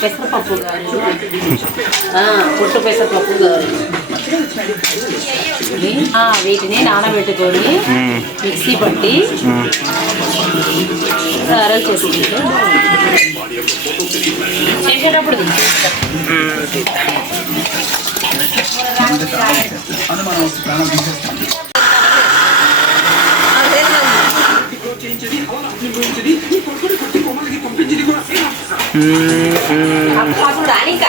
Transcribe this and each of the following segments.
పెసరపప్పు పుట్టు పెసరపప్పు ఆ, వీటిని నానబెట్టుకొని. మిక్సీ పట్టి మ్మ్. గారెలు చేసుకుంటే చేసేటప్పుడు 음, 음. 밥을 나니까.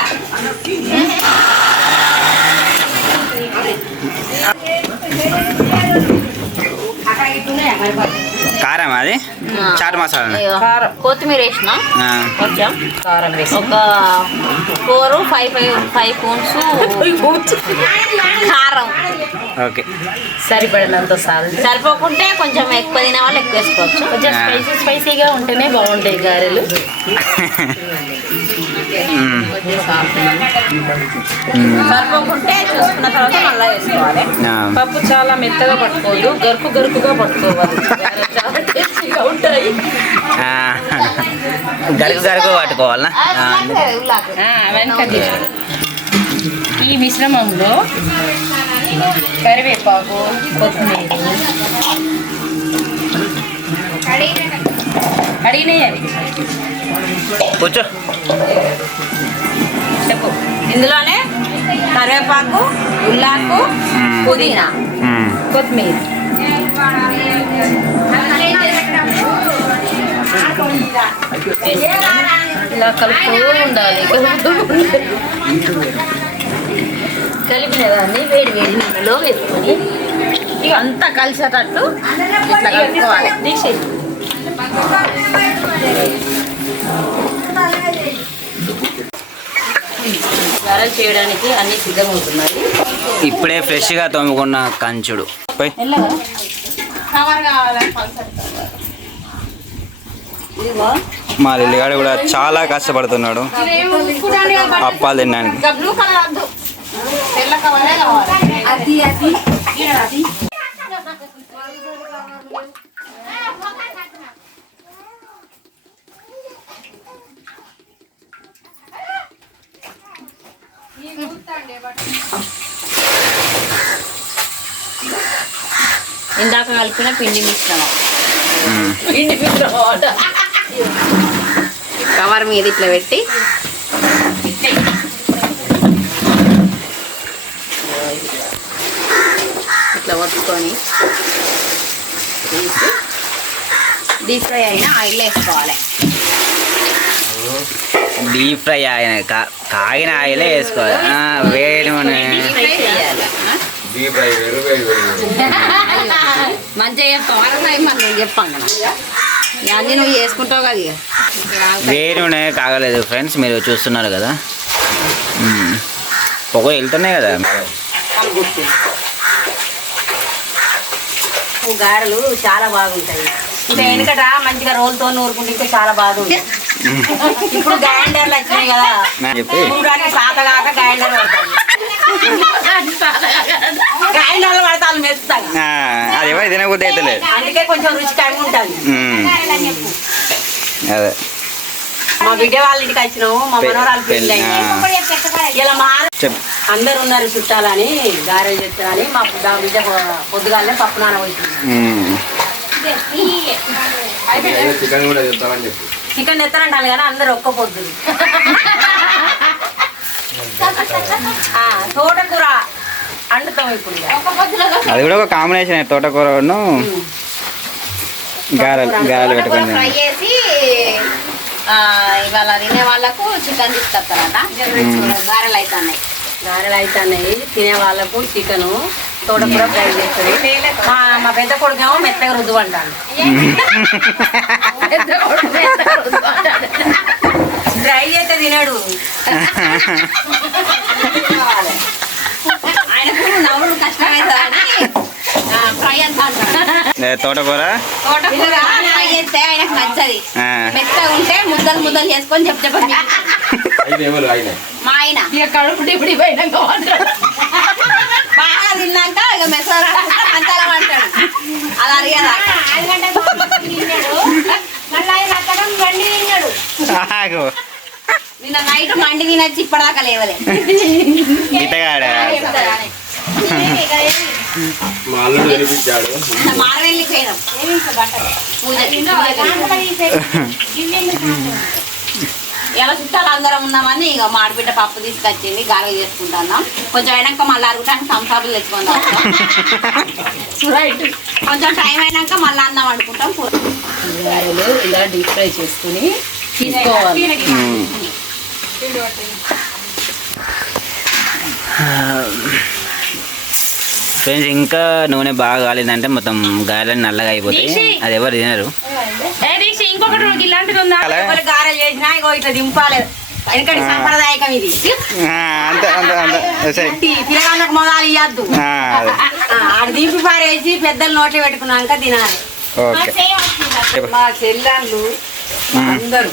가까이 보내, 말고. కారం అది? చాట్ మసాలా. కారం. కొత్తిమీర వేసిన. కొంచెం కారం వేసి ఒక four five five five spoons కారం. ఓకే. సరిపడినంత సాల్ట్. సరిపోకుంటే కొంచెం ఎక్కువ తినే వాళ్ళు ఎక్కువ వేసుకోవచ్చు. కొంచెం. స్పైసీ స్పైసీగా ఉంటేనే బాగుంటాయి గారెలు. సరిపోకుంటే చూసుకున్న తర్వాత మళ్ళీ వేసుకోవాలి. పప్పు చాలా మెత్తగా పట్టుకోవద్దు. గరుకు గరుకుగా పట్టుకోవాలి గారెలు చాలా టేస్టీగా ఉంటాయి ఆ. గరుకు గరుకు పట్టుకోవాలనా. ఈ మిశ్రమంలో కరివేపాకు కొత్తిమీర. అడిగినాయి అవి కూర్చో. చెప్పు. ఇందులోనే కరివేపాకు ఉల్లాకు. పుదీనా. కొత్తిమీర. ఇలా కలుపుతూ ఉండాలి. కలుపుతూ. కలిపిన దాన్ని వేడి వేడి నూనెలో వేసుకొని ఇక అంతా కలిసేటట్టు ఇట్లా కలుపుకోవాలి. గారెలు చేయడానికి అన్ని సిద్ధమవుతున్నాయి. ఇప్పుడే ఫ్రెష్గా తోముకున్న కంచుడు. కవర్ కావాలి మా లిల్లిగాడు కూడా చాలా కష్టపడుతున్నాడు. అప్పాలు తినడానికి. ఇంకా బ్లూ కలర్ వద్దు తెల్ల కవరే కావాలి అది. అది అది. ఇందాక కలిపిన పిండి మిశ్రమం. పిండి మిశ్రమం. కవర్ మీద ఇట్లా పెట్టి. ఇట్లా ఒత్తుకొని తీసి డీప్ ఫ్రై అయినా ఆయిల్ వేసుకోవాలి. డీప్ ఫ్రై ఆయన కా- కాగిన ఆయిలే వేసుకోవాలి. వేడి ఫ్రై? మంచిగా చెప్పాలి నేను చెప్పాను కదా అన్నీ నువ్వు చేసుకుంటావు కదా ఇక. కాగలేదు ఫ్రెండ్స్ మీరు చూస్తున్నారు కదా. పొగ వెళ్తున్నాయి కదా. గారెలు చాలా బాగుంటాయి. ఇంకా వెనకట మంచిగా రోలుతో నూరుకుంటే ఇంకా చాలా బాగుంది. ఇప్పుడు గ్రైండర్లు వచ్చినాయి కదా. సాత కాక గ్రైండర్ గ్రైండర్లు పడతాను మెత్తాయి ఆ, అది ఎవరు తినకపోతే అయితే లేదు. అందుకే కొంచెం రుచికరంగా ఉంటుంది. అదే. మా బిడ్డ వాళ్ళ ఇంటికి వచ్చినాము మా మనవరాలు పెళ్ళి ఇలా అందరు ఉన్నారు చుట్టాలని గారెలు చెప్తారని మా బిడ్డ పొద్దుగాలనే పప్పు నాన పోయింది మ్మ్. చికెన్ ఎత్తారంటాను కానీ అందరు ఒక్క పొద్దు తోటకూర అండుతాం ఇప్పుడు. అది కూడా ఒక కాంబినేషన్ తోటకూరను గారెలు గారెలు పెట్టుకుంది ఫ్రై చేసి ఆ, ఇవాళ తినే వాళ్ళకు చికెన్ తీసుకొస్తారట. గారెలు అవుతున్నాయి గారెలు అవుతున్నాయి తినే వాళ్ళకు చికెన్ తోటకూర ఫ్రై చేస్తుంది. మా మా పెద్ద కొడుకేమో మెత్తగా రుద్దు అంటాడు. పెద్ద కొడుకు మెత్తగా రుద్దు అంటాడు. ఫ్రై చేస్తే తినాడు ఆయనకు నవ్వుడు కష్టమవుతుందని ఫ్రై అంతా అంటారు ఏ, తోటకూర? తోటకూర. ఫ్రై చేస్తే ఆయనకు నచ్చది. ఆ. మెత్తగా ఉంటే ముద్దలు ముద్దలు చేసుకొని చెప్ చెప్పండి మా ఆయన. కడుపు పోయినాక బాగా తిన్నాక ఇక మెసర అంతలా అంటాడు. అలా అడిగేదా? ఆగు. నిన్న నైట్ మండి తినచ్చి ఇప్పటిదాకా లేవలే. మా అల్లుడు పూజకి ఇలా చుట్టాలు అందరం ఉన్నామని ఇక మాడిబిడ్డ పప్పు తీసుకొచ్చింది గాలి చేసుకుంటున్నాం కొంచెం అయినాక మళ్ళీ అరుగుటానికి సంసాబులు తెచ్చుకుందాం కొంచెం టైం అయినాక మళ్ళీ అందాం అనుకుంటాం ఇలా డీప్ ఫ్రై చేసుకుని తీసుకోవాలి. ఫ్రెండ్స్ ఇంకా నూనె బాగా కాలేదంటే మొత్తం గాయాలని నల్లగా అయిపోతాయి. అది ఎవరు తినరు. పిల్లగాళ్ళకు మొదలు ఇవ్వద్దు ఆ, అదే. దింపి పారేసి పెద్దలు నోట్లో పెట్టుకున్నాక తినాలి. మా చెల్లెళ్ళు అందరూ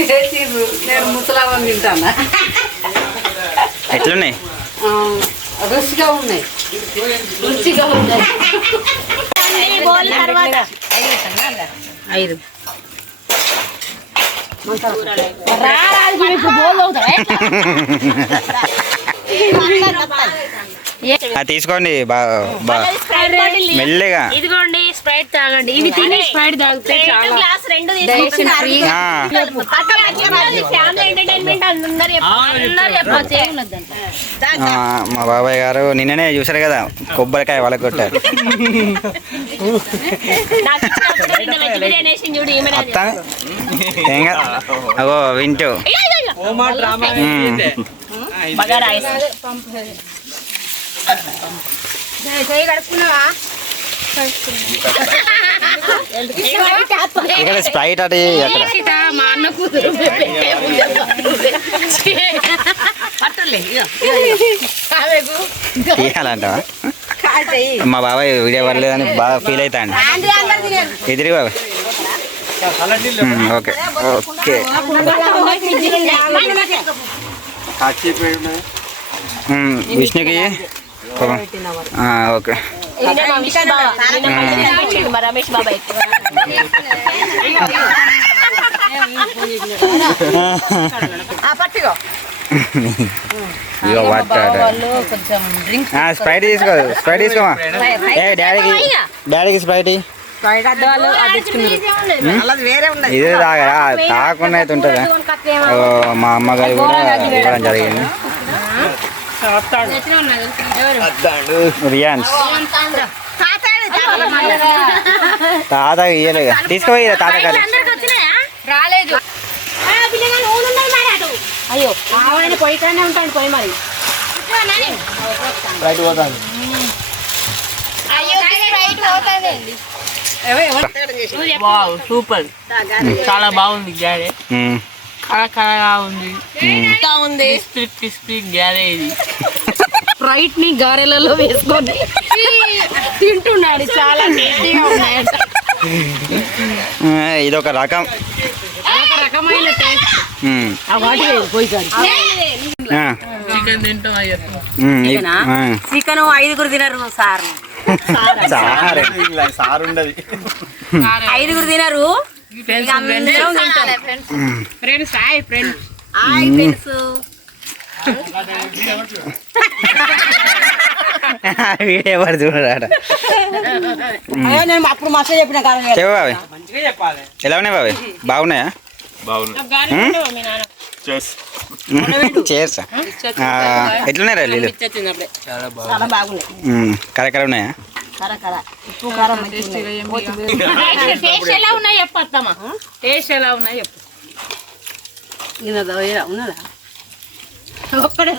చేసిర్రు నేను ముసలామని తింటాను. ఎట్లున్నాయి? ఆ, రుచిగా ఉన్నాయి. రుచిగా ఐదు. ఆ, తీసుకోండి బాగా బాగా మెల్లగా. ఇదిగోండి స్ప్రైట్ తాగండి. ఇది తిని స్ప్రైట్ తాగితే చాలా గ్లాస్ రెండు తీసుకుంటున్నారు ఆ, ఫ్యామిలీ ఎంటర్టైన్మెంట్ అందరు అందరు చెప్పొచ్చు ఆ, మా బాబాయ్ గారు నిన్ననే చూసారు కదా కొబ్బరికాయ వాళ్ళ కొట్టారు. ఏం కాదు. అగో వింటూ. ఇక్కడ స్ప్రైట్ అది మా అన్న కూతురు తీయాలంటావా? మా బాబాయ్ వీడియో పడలేదని బాగా ఫీల్ అవుతాండి ఎదిరి బాబాయ్ ఓకే ఓకే. విష్ణుకి ఓకే. ఇగో వాటర్ స్ప్రైట్ తీసుకో స్ప్రైట్ తీసుకోమా ఏ డాడీకి డాడీకి స్ప్రైట్. ఇదే తాగరా? తాగకుండా అయితే ఉంటుందా? ఓ, మా అమ్మగారు కూడా ఇవ్వడం జరిగింది. రియాన్స్ తాత ఇయ్యలేదు తీసుకోపోయి తాత గారు రాలేదు. అయ్యో ఆయన పోయితేనే ఉంటాడు పోయి మరి. Wow super. చాలా బాగుంది గ్యారే కరకరగా ఉంది. ఇంకా ఉంది? క్రిస్పీ క్రిస్పీ గ్యారే ఇది. స్ప్రైట్ని గారెలలో వేసుకొని తింటున్నాడు. చాలా టేస్టీగా ఉన్నాయట. రకం. ఒక రకమైన టేస్ట్ ఆ, చికెన్ తింటాం చికెన్ ఐదుగురు తినరు సార్. సారే. ఐదుగురు తినరు. Friends hi friends hi friends చూడరాడ? అప్పుడు మస్తు చెప్పిన ఎలా ఉన్నాయి బాబాయ్? బాగున్నాయా? చేర్సా ఎట్లున్నాయి రా నీళ్ళు చాలా బాగున్నాయి. ఉమ్, కరెక్ట్ ఉన్నాయి. టేస్ట్ ఎలా ఉన్నాయి చెప్పు అత్తమ్మ. టేస్ట్ ఎలా ఉన్నాయి చెప్పు. ఉన్నదా? ఉన్నదా? ఒక్కడే